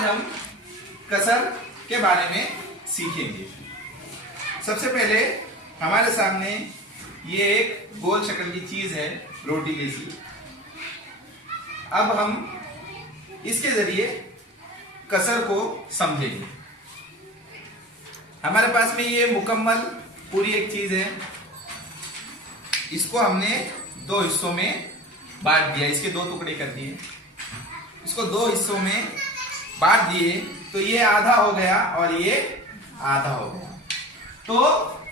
आज हम कसर के बारे में सीखेंगे। सबसे पहले हमारे सामने ये एक गोल शक्ल की चीज है, रोटी जैसी। अब हम इसके जरिए कसर को समझेंगे। हमारे पास में ये मुकम्मल पूरी एक चीज है। इसको हमने दो हिस्सों में बांट दिया, इसके दो टुकड़े कर दिए। इसको दो हिस्सों में बांट दिए तो ये आधा हो गया और ये आधा हो गया। तो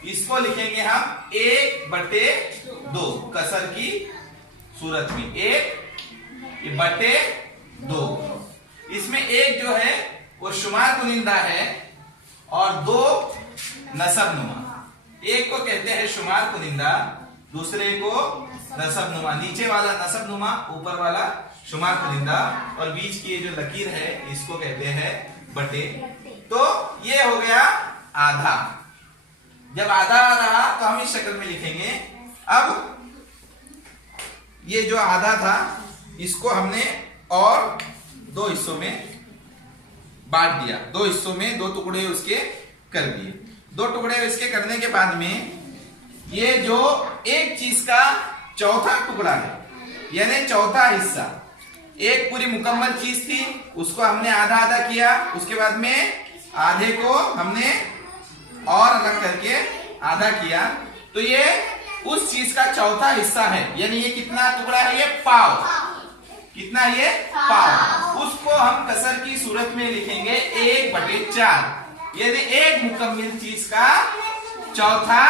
इसको लिखेंगे हम 1/2 कसर की सूरत में, 1/2। इसमें एक जो है वो शुमार कुनिंदा है और 2 नसब नुमा। एक को कहते हैं शुमार कुनिंदा, दूसरे को नसब नुमा। नीचे वाला नसब नुमा, ऊपर वाला शुमार कुनिंदा, और बीच की ये जो लकीर है इसको कहते हैं बटे। तो ये हो गया आधा। जब आधा रहा तो हम इस शक्ल में लिखेंगे। अब ये जो आधा था इसको हमने और 2 हिस्सों में बांट दिया। 2 हिस्सों में 2 टुकड़े उसके कर दिए। 2 टुकड़े इसके करने के बाद में ये जो एक चीज का चौथा टुकड़ा है, यानी चौथा हिस्सा, एक पूरी मुकम्मल चीज थी उसको हमने आधा आधा किया। उसके बाद में आधे को हमने और अलग करके आधा किया। तो ये उस चीज का चौथा हिस्सा है, यानी ये कितना टुकड़ा है? ये पाव। कितना? ये पाव। उसको हम कसर की सूरत में लिखेंगे 1/4, यानी एक मुकम्मल चीज का चौथा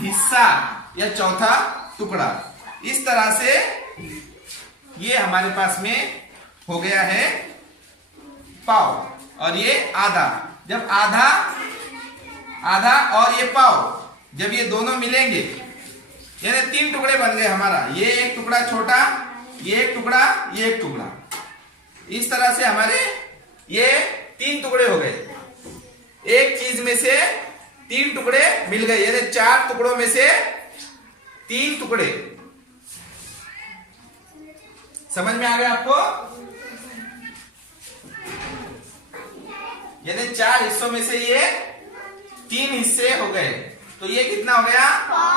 हिस्सा या चौथा टुकड़ा। इस तरह से ये हमारे पास में हो गया है पाव, और ये आधा। जब आधा और ये पाव जब ये दोनों मिलेंगे, यानी 3 टुकड़े बन गए हमारा। ये एक टुकड़ा छोटा, ये एक टुकड़ा, ये एक टुकड़ा। इस तरह से हमारे ये 3 टुकड़े हो गए। एक चीज में से 3 टुकड़े मिल गए, यानी 4 टुकड़ों में से 3 टुकड़े। समझ में आ गया आपको? यानी 4 हिस्सों में से ये 3 हिस्से हो गए। तो ये कितना हो गया?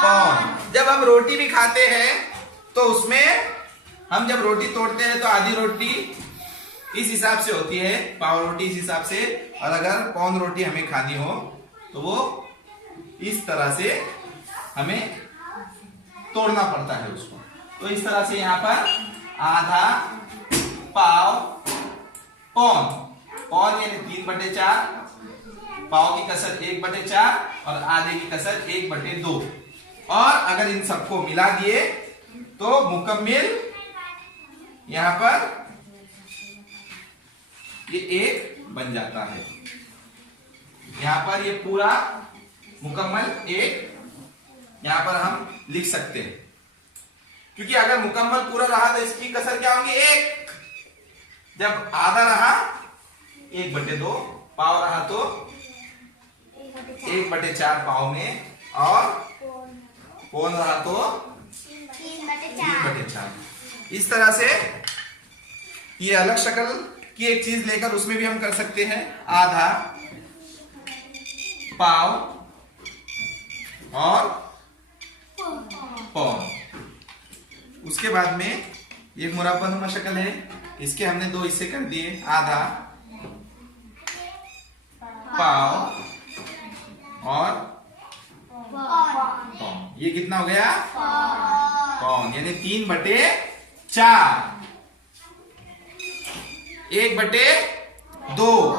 पौन। जब हम रोटी भी खाते हैं तो उसमें हम जब रोटी तोड़ते हैं तो आधी रोटी इस हिसाब से होती है, पाव रोटी इस हिसाब से, और अगर पौन रोटी हमें खानी हो तो वो इस तरह से हमें तोड़ना पड़ता है उसको। तो इस तरह से यहाँ पर आधा, पाव, पौन। पौन यानी 3/4, पाव की कसर 1/4 और आधे की कसर 1/2। और अगर इन सबको मिला दिए तो मुकम्मल यहां पर ये 1 बन जाता है। यहां पर ये पूरा मुकम्मल 1 यहां पर हम लिख सकते हैं, क्योंकि अगर मुकम्मल पूरा रहा तो इसकी कसर क्या होगी? 1। जब आधा रहा 1/2, पाव रहा तो 1/4 पाव में, और पौन रहा तो 3/4। इस तरह से ये अलग शक्ल की एक चीज लेकर उसमें भी हम कर सकते हैं। आधा, पाव और पौन। उसके बाद में एक मुरब्बानुमा शक्ल है, इसके हमने 2 हिस्से कर दिए। आधा, पाव और पौन। ये कितना हो गया? पौन, यानी 3/4। 1/2,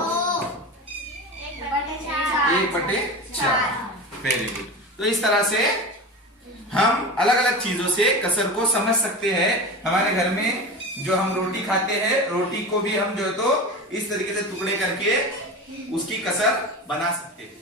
1/4। Very good. तो इस तरह से हम अलग अलग चीजों से कसर को समझ सकते हैं। हमारे घर में जो हम रोटी खाते हैं, रोटी को भी हम जो है तो इस तरीके से टुकड़े करके उसकी कसर बना सकते हैं।